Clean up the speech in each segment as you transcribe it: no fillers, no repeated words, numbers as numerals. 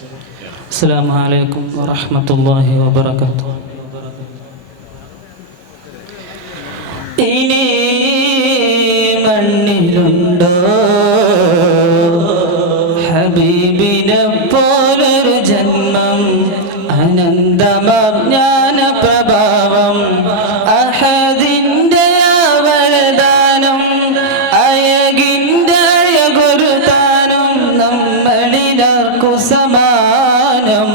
അസ്സലാമു അലൈക്കും വറഹ്മത്തുള്ളാഹി വബറകാതുഹു. ഇനി മണ്ണിലുണ്ടോ ഹബീബിനെ പോലൊരു ജന്മം, അനന്തമാം ജ്ഞാന പ്രഭാവം, അഹദിന്റെ വരദാനം, അയകിന്റെ അഴകൊരുതാനം, നമ്മളിലാർക്കു സമാനം.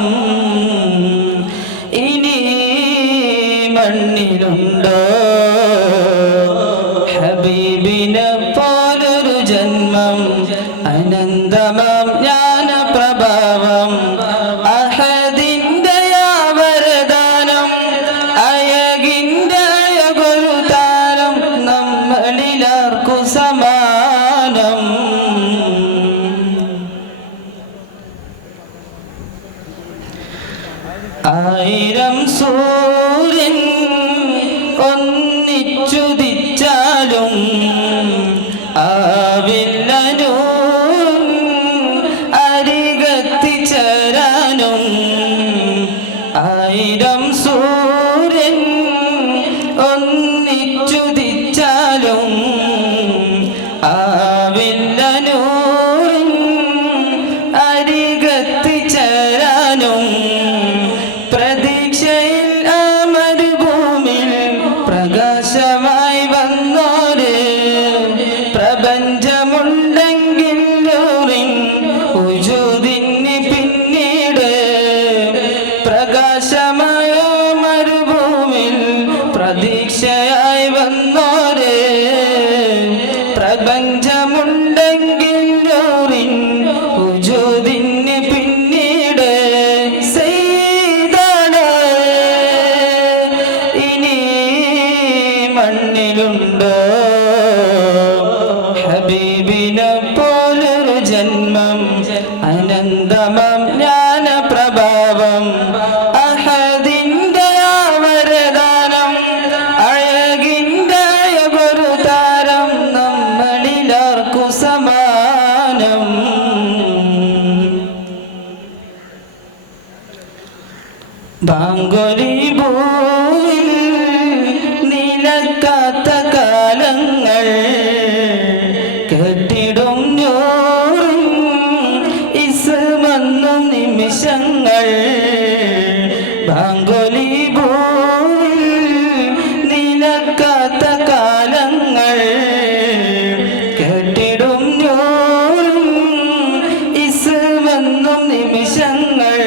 ഇനി മണ്ണിലുണ്ടോ ഹബീബിനെ പോലൊരു ജന്മം, അനന്തമാം ജ്ഞാന പ്രഭാവം, അഹദിന്റെ വരദാനം, അയകിന്റെ അഴകൊരുതാനം, നമ്മളിലാർക്കു സമാനം. ആയിരം സൂര്യൻ ഒന്നിച്ചുദിച്ചാലും ആവില്ല നൂർ അരികത്തിച്ചേരാനും. ആയിരം സൂര്യൻ ഒന്നിച്ചുദിച്ചാലും ആവില്ല നൂർ അരികത്തിച്ചേരാനും. പ്രതീക്ഷയിൽ ആ മരുഭൂമിൽ പ്രകാശമായി വന്നോര്, പ്രപഞ്ചമുണ്ടെങ്കിൽ ഉജൂദിന് പിന്നീട്. പ്രകാശമായ മരുഭൂമിൽ പ്രതീക്ഷയായി വന്നോര്, പ്രപഞ്ചമുണ്ടെങ്കിൽ ഉജൂദിന് പിന്നീട്. ഇനി മണ്ണിലുണ്ടോ ഹബീബിനെ പോലൊരു ജന്മം, അനന്തമാം ജ്ഞാന പ്രഭാവം, അഹദിന്റെ വരദാനം, അഴകിന്റെ അഴകൊരുതാരം, നമ്മളിലാർക്കു സമാനം. ബാങ്കൊലി ഭൂവിൽ നിലക്കാത്ത കാലങ്ങൾ, കേട്ടിടും നൂറും ഇസ്മന്നു നിമിഷങ്ങൾ. ബാങ്കൊലി ഭൂവിൽ നിലക്കാത്ത കാലങ്ങൾ, കേട്ടിടും നൂറും ഇസ്മന്നു നിമിഷങ്ങൾ.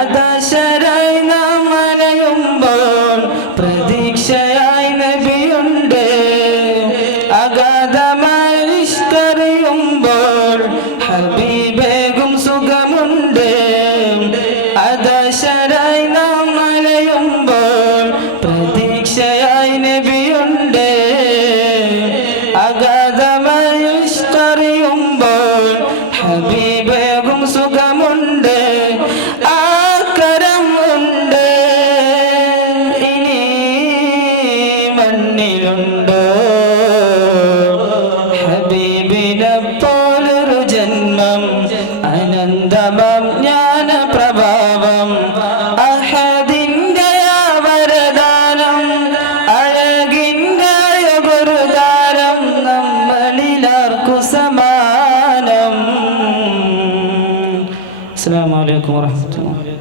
അദാശരായി നാം അലയുമ്പോൾ പ്രതീക്ഷയായി നബിയുണ്ട്, അഗാധമായി ഇഷ്കറിയുമ്പോൾ ഹബീബേകും സുഖമുണ്ട്. അദാശരായി നാം അലയുമ്പോൾ പ്രതീക്ഷയായി നബിയുണ്ട്, അഗാധമായി ഇഷ്കറിയുമ്പോൾ ഹബീബേകും സുഖമുണ്ട്. മണ്ണിലുണ്ടോ ഹബീബിനെ പോലൊരു ജന്മം, അനന്തമാം ജ്ഞാന പ്രഭാവം, അഹദിന്റെ വരദാനം, അഴകിന്റെ അഴകൊരുതാരം, നമ്മളിലാർക്കു സമാനം. അസ്സലാമു അലൈക്കും വറഹ്മത്തുള്ളാഹി.